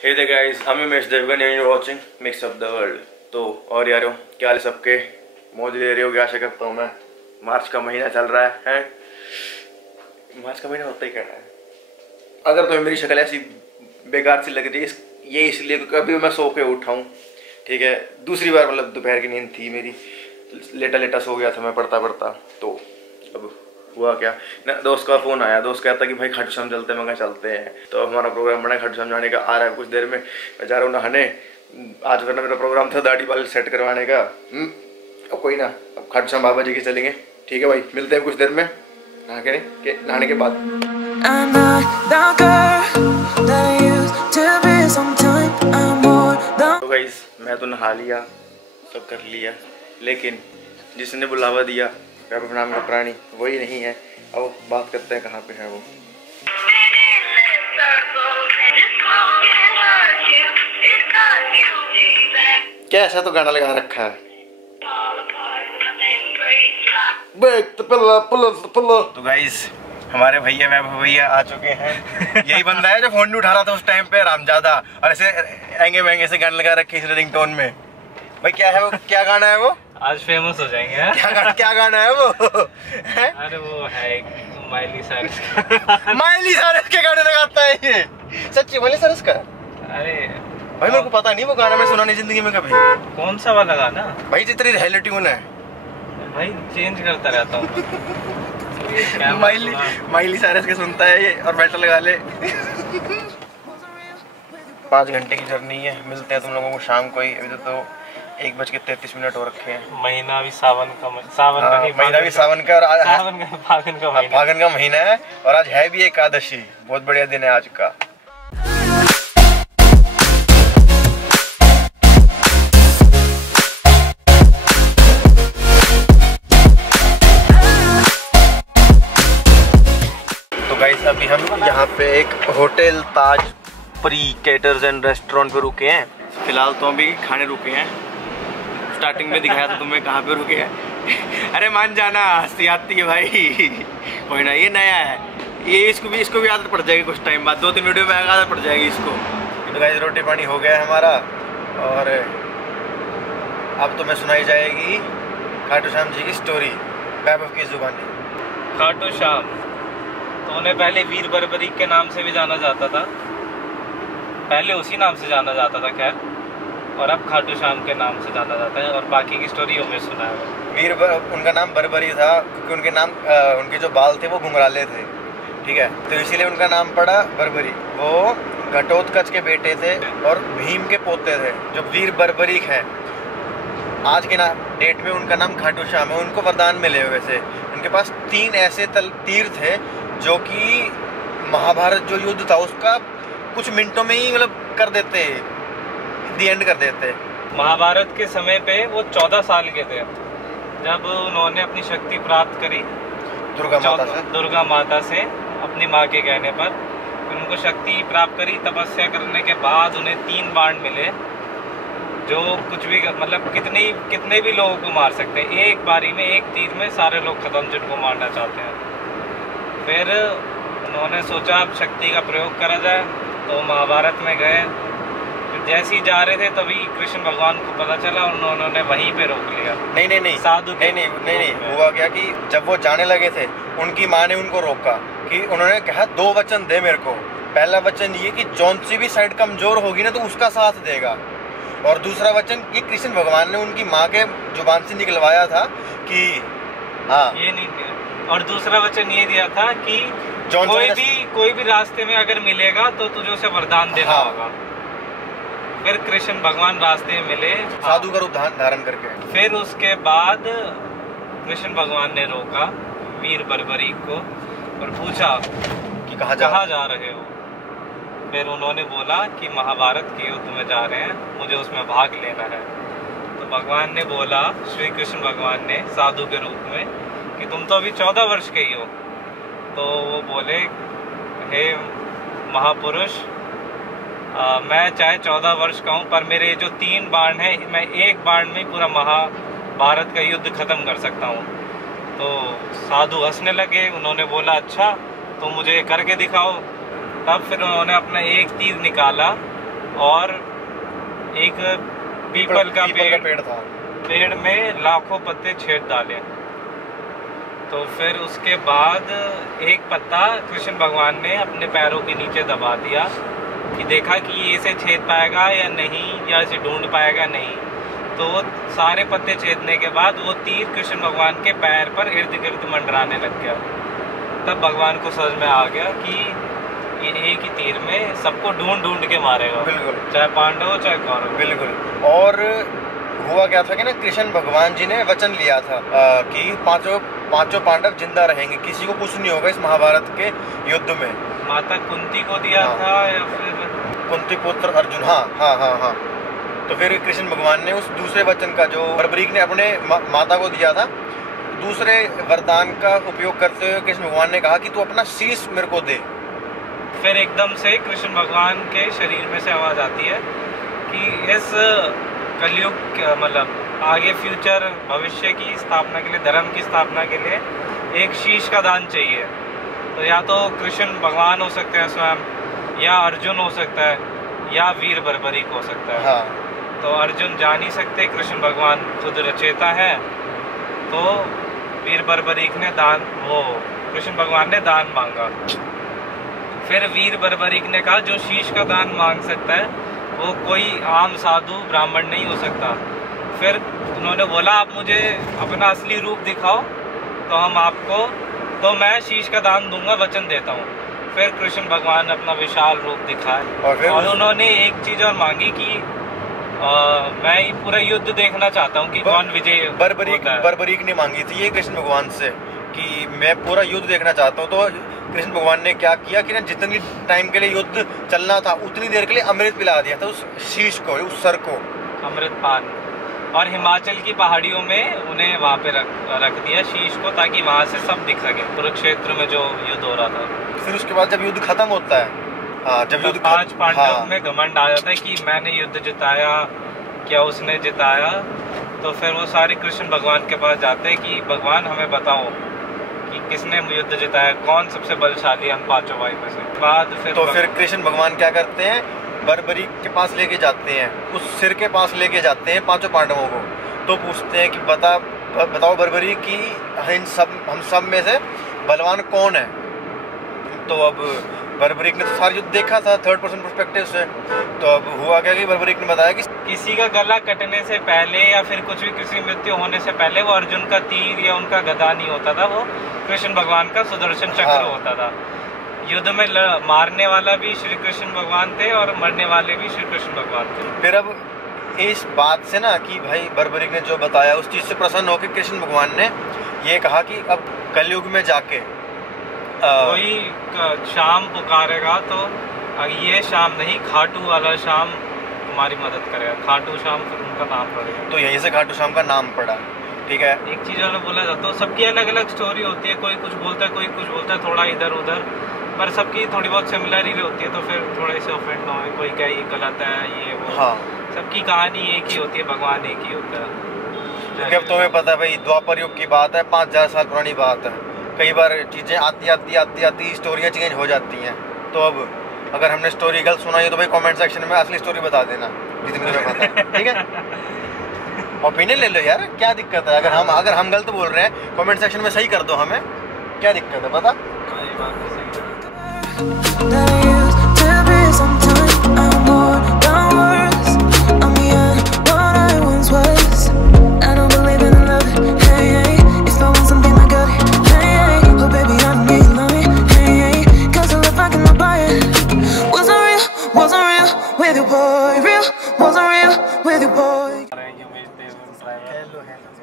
Hey there guys, I'm Umesh Devgan and you're watching Mix Up the World। तो और यारों क्या हाल सबके, मौज ले रहे हो? आशा करता हूँ मैं। मार्च का महीना चल रहा है। मार्च का महीना होता ही क्या है। अगर तुम्हें मेरी शक्ल ऐसी बेकार सी लग रही है ये इसलिए क्योंकि अभी मैं सो के उठा हूँ, ठीक है। दूसरी बार मतलब दोपहर की नींद थी मेरी, लेटा लेटा सो गया था मैं पढ़ता पढ़ता। तो अब हुआ क्या ना, दोस्त का फ़ोन आया। दोस्त कहता कि भाई खाटू श्याम चलते हैं। मैं चलते हैं। तो अब हमारा प्रोग्राम बना खाटू श्याम जाने का, आ रहा है कुछ देर में। मैं जा रहा हूँ नहाने। आज वरना मेरा प्रोग्राम था दाढ़ी बाल सेट करवाने का। अब कोई ना, अब खाटू श्याम बाबा जी के चलेंगे। ठीक है भाई, मिलते हैं कुछ देर में नहाने के बाद। तो गाइस मैं तो नहा लिया, सब कर लिया, लेकिन जिसने बुलावा दिया नाम का प्राणी वही नहीं है। अब बात करते हैं कहाँ पे है वो। क्या ऐसा तो गाना लगा रखा है। तो गाइस हमारे भैया वैभव भैया आ चुके हैं। यही बंदा है जो फोन नहीं उठा रहा था उस टाइम पे, रामजादा, और ऐसे महंगे महंगे से गाने लगा रखे इस रिंगटोन में। भाई क्या है वो, क्या गाना है वो? आज फेमस हो जाएंगे। क्या गाना है वो? अरे वो है माइली साइरस का। माइली साइरस के गाने लगाता है ये? सच्ची माइली साइरस का? अरे भाई मेरे को पता नहीं, वो गाना मैं सुना नहीं जिंदगी में कभी। कौन सा वाला गाना? भाई जितनी रियलिटी ट्यून है भाई चेंज करता रहता हूँ। माइली साइरस के सुनता है ये और बेल्ट लगा ले। 5 घंटे की जर्नी है। मिलते हैं तुम लोगों को शाम को ही। अभी तो 1:33 हो रखे हैं। महीना भी सावन का महीना भी सावन का, और आज फागुन का महीना है, और आज है भी एकादशी। बहुत बढ़िया दिन है आज का। तो गाइस अभी हम यहाँ पे एक hotel Taj pre caterers and restaurant पे रुके हैं। फिलहाल तो अभी खाने रुके हैं। स्टार्टिंग में दिखाया था तुम्हें कहाँ पे रुके हैं। अरे मान जाना, हंसी आती है भाई। कोई ना, ये नया है ये, इसको भी आदत पड़ जाएगी कुछ टाइम बाद। 2-3 वीडियो में आदत पड़ जाएगी इसको। तो गाइस रोटी पानी हो गया है हमारा, और अब तुम्हें सुनाई जाएगी खाटू श्याम जी की स्टोरी वैभव की जुबानी। खाटू श्याम तो उन्हें पहले वीर बर्बरीक के नाम से भी जाना जाता था। पहले उसी नाम से जाना जाता था खैर, और अब खाटू श्याम के नाम से जाना जाता है। और बाकी की स्टोरी में सुना है। उनका नाम बर्बरी था क्योंकि उनके जो बाल थे वो घुंघराले थे, ठीक है, तो इसीलिए उनका नाम पड़ा बर्बरी। वो घटोत्कच के बेटे थे और भीम के पोते थे जो वीर बर्बरीक है। आज के डेट में उनका नाम खाटू श्याम है। उनको वरदान मिले हुए थे। उनके पास 3 ऐसे तीर थे जो कि महाभारत जो युद्ध था उसका कुछ मिनटों में ही मतलब कर देते, दी एंड कर देते। महाभारत के समय पे वो 14 साल के थे जब उन्होंने अपनी शक्ति प्राप्त करी दुर्गा माता से अपनी माँ के कहने पर। उनको शक्ति प्राप्त करी, तपस्या करने के बाद उन्हें 3 बाण मिले जो कुछ भी मतलब कितने भी लोगों को मार सकते हैं। एक बारी में, एक तीर में सारे लोग खत्म जिनको मारना चाहते हैं। फिर उन्होंने सोचा अब शक्ति का प्रयोग करा जाए, तो महाभारत में गए। जैसे ही जा रहे थे तभी कृष्ण भगवान को पता चला, उन्होंने वहीं पे रोक लिया। नहीं साधु नहीं हुआ क्या कि जब वो जाने लगे थे उनकी माँ ने उनको रोका कि उन्होंने कहा 2 वचन दे मेरे को। पहला वचन ये कि जौन सी भी साइड कमजोर होगी ना तो उसका साथ देगा, और दूसरा वचन कि कृष्ण भगवान ने उनकी माँ के जुबान से निकलवाया था कि हाँ ये नहीं दिया। और दूसरा वचन ये दिया था कि कोई भी रास्ते में अगर मिलेगा तो तुझे उसे वरदान देना होगा। फिर कृष्ण भगवान रास्ते में मिले साधु का रूप धारण करके। फिर उसके बाद कृष्ण भगवान ने रोका वीर बर्बरीक को और पूछा कि कहाँ जा रहे हो। फिर उन्होंने बोला कि महाभारत के युद्ध में जा रहे हैं, मुझे उसमें भाग लेना है। तो भगवान ने बोला, श्री कृष्ण भगवान ने साधु के रूप में, कि तुम तो अभी 14 वर्ष के ही हो। तो वो बोले, हे महापुरुष, मैं चाहे 14 वर्ष का हूँ पर मेरे जो 3 बाण हैं, मैं एक बाण में पूरा महाभारत का युद्ध खत्म कर सकता हूँ। तो साधु हंसने लगे। उन्होंने बोला, अच्छा तो मुझे करके दिखाओ। तब फिर उन्होंने अपना एक तीर निकाला और एक पीपल का पेड़ था। पेड़ में लाखों पत्ते छेद डाले। तो फिर उसके बाद एक पत्ता कृष्ण भगवान ने अपने पैरों के नीचे दबा दिया कि देखा कि ये इसे छेद पाएगा या नहीं, या इसे ढूंढ पाएगा नहीं। तो सारे पत्ते छेदने के बाद वो तीर कृष्ण भगवान के पैर पर इर्द गिर्द मंडराने लग गया। तब भगवान को समझ में आ गया कि ये एक ही तीर में सबको ढूंढ ढूंढ के मारेगा, बिल्कुल, चाहे पांडव हो चाहे कौरव। बिल्कुल। और हुआ क्या था कि ना, कृष्ण भगवान जी ने वचन लिया था कि पांचों पांडव जिंदा रहेंगे, किसी को कुछ नहीं होगा इस महाभारत के युद्ध में। माता कुंती को दिया था या फिर कुंती पुत्र अर्जुन? हाँ। तो फिर कृष्ण भगवान ने उस दूसरे वचन का, जो बर्बरीक ने अपने माता को दिया था, दूसरे वरदान का उपयोग करते हुए कृष्ण भगवान ने कहा कि तू अपना शीश मेरे को दे। फिर एकदम से कृष्ण भगवान के शरीर में से आवाज आती है कि इस कलयुग, मतलब आगे फ्यूचर भविष्य की स्थापना के लिए, धर्म की स्थापना के लिए एक शीश का दान चाहिए। तो या तो कृष्ण भगवान हो सकते हैं स्वयं, या अर्जुन हो सकता है, या वीर बर्बरीक हो सकता है। हाँ। तो अर्जुन जा नहीं सकते, कृष्ण भगवान खुद रचेता है। तो वीर बर्बरीक ने कृष्ण भगवान ने दान मांगा। फिर वीर बर्बरीक ने कहा जो शीश का दान मांग सकता है वो कोई आम साधु ब्राह्मण नहीं हो सकता। फिर उन्होंने बोला आप मुझे अपना असली रूप दिखाओ तो मैं शीश का दान दूंगा, वचन देता हूँ। फिर कृष्ण भगवान अपना विशाल रूप दिखाए और उन्होंने एक चीज और मांगी कि मैं पूरा युद्ध देखना चाहता हूँ कि कौन विजय। बर्बरीक ने मांगी थी ये कृष्ण भगवान से कि मैं पूरा युद्ध देखना चाहता हूँ। तो कृष्ण भगवान ने क्या किया कि ना, जितनी टाइम के लिए युद्ध चलना था उतनी देर के लिए अमृत पिला दिया था उस शीश को, उस सर को, अमृत पान। और हिमाचल की पहाड़ियों में उन्हें वहाँ पे रख दिया शीश को, ताकि वहाँ से सब दिख सके कुरुक्षेत्र में जो युद्ध हो रहा था। फिर उसके बाद जब युद्ध खत्म होता है, जब युद्ध पांच पांडव में घमंड आ जाता है कि मैंने युद्ध जिताया, क्या उसने जिताया। तो फिर वो सारे कृष्ण भगवान के पास जाते हैं कि भगवान हमें बताओ कि किसने युद्ध जिताया, कौन सबसे बलशाली हम पांचों भाई में से। बाद फिर कृष्ण भगवान क्या करते हैं, बर्बरीक के पास लेके जाते हैं, उस सिर के पास लेके जाते हैं पांचों पांडवों को। तो पूछते हैं कि बताओ बर्बरीक कि हम सब में से बलवान कौन है। तो अब बर्बरीक ने तो सारा युद्ध देखा था थर्ड पर्सन पर्सपेक्टिव से। तो अब हुआ क्या कि बर्बरीक ने बताया कि किसी का गला कटने से पहले या फिर कुछ भी किसी मृत्यु होने से पहले वो अर्जुन का तीर या उनका गदा नहीं होता था, वो कृष्ण भगवान का सुदर्शन चक्र होता था। युद्ध में मारने वाला भी श्री कृष्ण भगवान थे और मरने वाले भी श्री कृष्ण भगवान थे। फिर अब इस बात से ना कि भाई बर्बरीक ने जो बताया उस चीज से प्रसन्न होकर कृष्ण भगवान ने ये कहा कि अब कलयुग में जाके कोई शाम पुकारेगा तो ये शाम नहीं, खाटू वाला शाम तुम्हारी मदद करेगा। खाटू शाम फिर उनका नाम पड़ेगा, तो यहीं से खाटू शाम का नाम पड़ा। ठीक है, एक चीज और बोला जाता है, सबकी अलग अलग स्टोरी होती है, कोई कुछ बोलता है कोई कुछ बोलता है, थोड़ा इधर उधर, पर सबकी थोड़ी बहुत सिमिलर ही होती है। तो फिर थोड़े से ऑफेंड ना हो, कोई क्या ये गलत है ये वो। हाँ, सबकी कहानी एक ही होती है, भगवान एक ही होता है। जब तुम्हें पता है भाई द्वापर युग की बात है, 5000 साल पुरानी बात है। कई बार चीजें आती स्टोरियाँ चेंज हो जाती हैं। तो अब अगर हमने स्टोरी गलत सुनाई तो भाई कमेंट सेक्शन में असली स्टोरी बता देना जितनी तुम्हें पता है। ठीक है, ओपिनियन ले लो यार, क्या दिक्कत है। अगर हम गलत बोल रहे हैं कमेंट सेक्शन में सही कर दो, हमें क्या दिक्कत है, बता।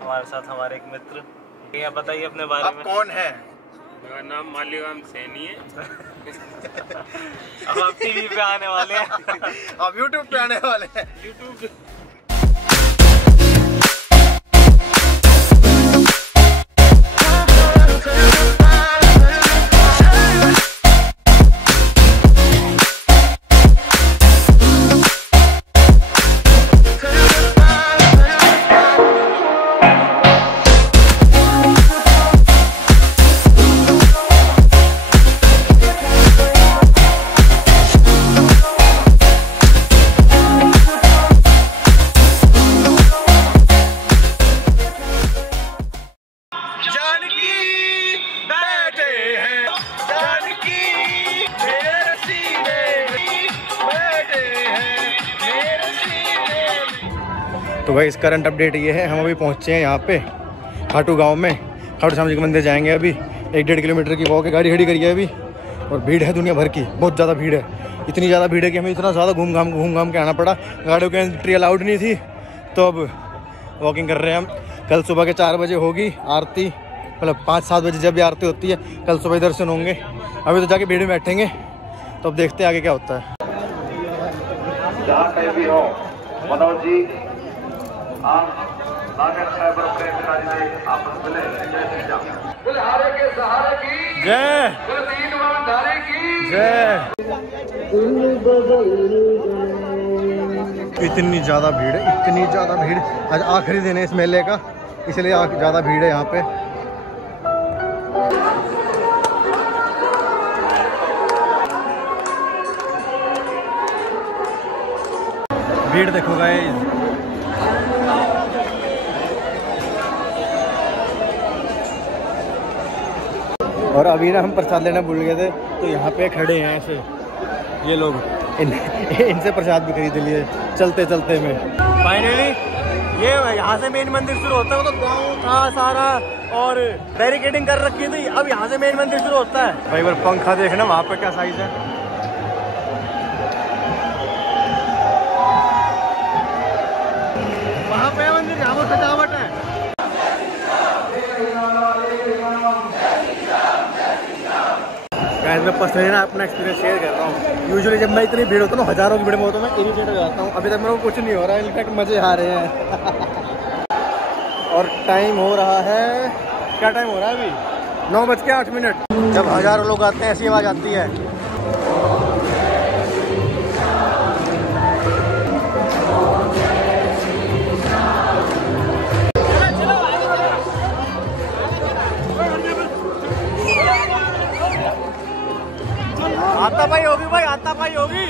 हमारे साथ हमारे एक मित्र, ये बताइए अपने बारे में। कौन है? मेरा नाम मालीराम सैनी है। अब आप टीवी पे आने वाले हैं, अब यूट्यूब पे आने वाले हैं। यूट्यूब तो भाई इस करंट अपडेट ये है, हम अभी पहुँचे हैं यहाँ पे खाटू गांव में। खाटू श्याम जी के मंदिर जाएंगे अभी। 1-1.5 किलोमीटर की वॉक है, गाड़ी खड़ी करी है अभी और भीड़ है दुनिया भर की, बहुत ज़्यादा भीड़ है। इतनी ज़्यादा भीड़ है कि हमें इतना ज़्यादा घूम घाम के आना पड़ा। गाड़ियों की एंट्री अलाउड नहीं थी, तो अब वॉकिंग कर रहे हैं हम। कल सुबह के 4 बजे होगी आरती, मतलब 5-7 बजे जब भी आरती होती है कल सुबह दर्शन होंगे। अभी तो जाके भीड़ में बैठेंगे, तो अब देखते हैं आगे क्या होता है। जहाँ कहीं भी हो मनोज जी, आप नागर साहब अपने पिताजी से आपस मिले। गुलहारे के सहारे की जय, गुलदीनवान धारे की जय। इतनी ज़्यादा भीड़ है, इतनी ज़्यादा भीड़। आज आखिरी दिन है इस मेले का, इसलिए ज़्यादा भीड़ है यहाँ पे। भीड़ देखो गाइस। और अभी ना हम प्रसाद लेना भूल गए थे, तो यहाँ पे खड़े हैं ऐसे ये लोग, इनसे प्रसाद भी खरीद लिए चलते चलते में। फाइनली ये यहाँ से मेन मंदिर शुरू होता है। वो तो गाँव था सारा और बैरिकेडिंग कर रखी थी, अब यहाँ से मेन मंदिर शुरू होता है। भाई बार पंखा देखना वहाँ पे क्या साइज है। वहाँ पे मंदिर, यहाँ पर सजावट है। मैं पर्सनली ना अपना एक्सपीरियंस शेयर कर रहा हूँ। यूजुअली जब मैं इतनी भीड़ होता हूँ, हज़ारों की भीड़ में होता हूँ, मैं इरिटेट हो जाता हूँ। अभी तक मेरे को कुछ नहीं हो रहा है, इनफैक्ट मज़े आ रहे हैं। और टाइम हो रहा है, क्या टाइम हो रहा है अभी? 9:08। जब हज़ारों लोग आते हैं ऐसी आवाज़ आती है। हाथापाई होगी भाई, हाथापाई होगी।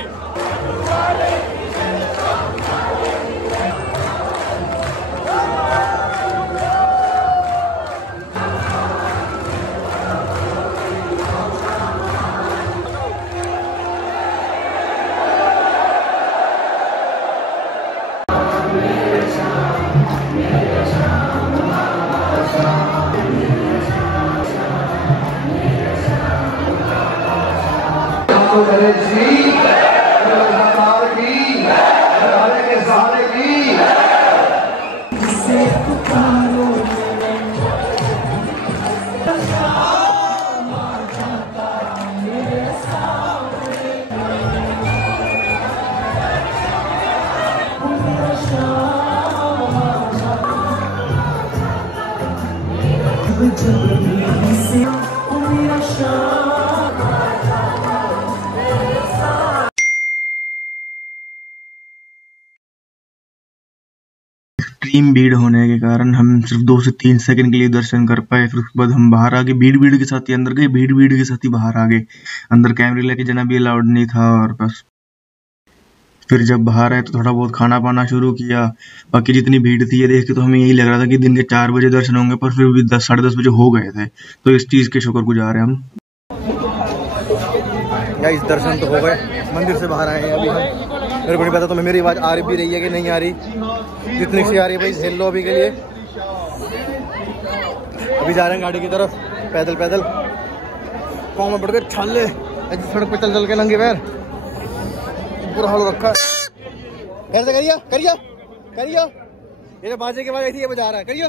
एक्सट्रीम भीड़ होने के कारण हम सिर्फ 2 से 3 सेकंड के लिए दर्शन कर पाए। फिर उसके बाद हम बाहर आ गए, भीड़ के साथ ही अंदर गए, भीड़ के साथ ही बाहर आ गए। अंदर कैमरे लेके जाना भी अलाउड नहीं था। और बस फिर जब बाहर आए तो थोड़ा बहुत खाना पाना शुरू किया। बाकी जितनी भीड़ थी ये देख के तो हमें यही लग रहा था कि दिन के 4 बजे दर्शन होंगे, पर फिर भी 10-10:30 बजे हो गए थे। तो इस चीज़ के शुक्रगुजार हैं हम। इस दर्शन तो हो गए, मंदिर से बाहर आए हैं अभी हम। मेरे को नहीं पता तुम्हें मेरी आवाज़ आ भी रही है कि नहीं आ रही। जितनी सी आ रही है भाई झेल लो अभी के लिए। अभी जा रहे हैं गाड़ी की तरफ, पैदल पाँव में पड़ गए छाले, सड़क पे चल के नंगे पैर, पूरा हाल रखा है। कैसे करियो ये जो बाजे की आवाज़ आई थी ये बजा रहा है, करियो।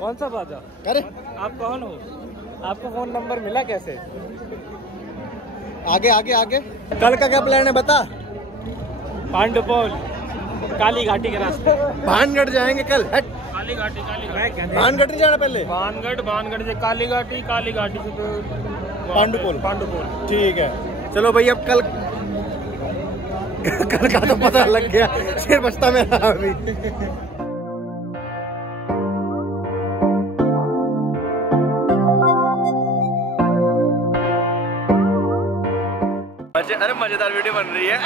कौन सा बाजा? अरे आप कौन हो? आपको फोन नंबर मिला कैसे? आगे कल का क्या प्लान है बता? पांडुपोल काली घाटी के रास्ते भानगढ़ जाएंगे कल। हट, काली घाटी भानगढ़ नहीं जाना पहले? भानगढ़ से काली घाटी से तो पांडुपोल। ठीक है चलो भाई, अब कल का तो पता लग गया, शेर बचता मेरा अभी। अरे मजेदार वीडियो बन रही है।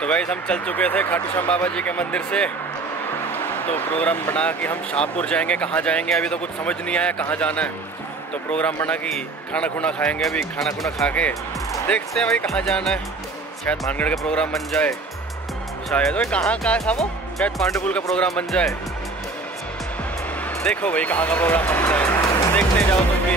तो भाई हम चल चुके थे खाटू श्याम बाबा जी के मंदिर से। तो प्रोग्राम बना कि हम शाहपुर जाएंगे। कहाँ जाएंगे अभी तो कुछ समझ नहीं आया कहाँ जाना है। तो प्रोग्राम बना कि खाना खुना खाएंगे। अभी खाना खुना खा के देखते हैं भाई कहाँ जाना है। शायद भानगढ़ का प्रोग्राम बन जाए। शायद। वो कहाँ का था वो? शायद पांडुपुल का प्रोग्राम बन जाए। देखो भाई कहाँ का प्रोग्राम बन जाए, देखते जाओ तुम भी।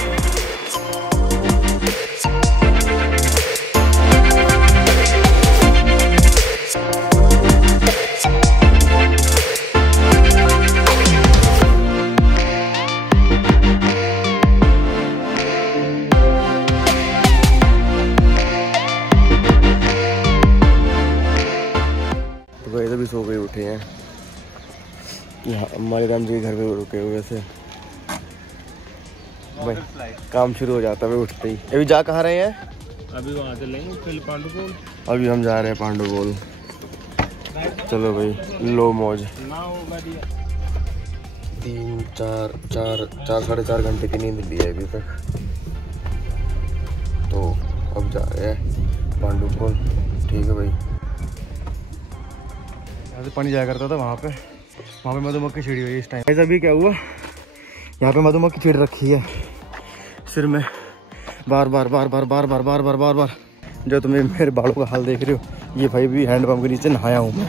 तो भी सो गए उठे हैं यहाँ मालीराम जी के घर पे रुके हुए से भाई काम शुरू हो जाता है उठते ही। अभी जा कहाँ रहे हैं? अभी वहाँ चलेंगे फिर पांडुपुल। अभी हम जा रहे हैं पांडुपुल। चलो भाई लो मौज। 4.5 घंटे की नींद ली है अभी तक। तो अब जा रहे हैं पांडुपुल। ठीक है भाई। यहाँ से पानी जाया करता था वहाँ पे मधुमक्खी छिड़ी हुई है इस टाइम। ऐसा भी क्या हुआ, यहाँ पे मधुमक्खी छिड़ रखी है सिर में बार बार। जो तुम्हें मेरे बालों का हाल देख रहे हो, ये भाई भी हैंडपंप के नीचे नहाया हूँ मैं।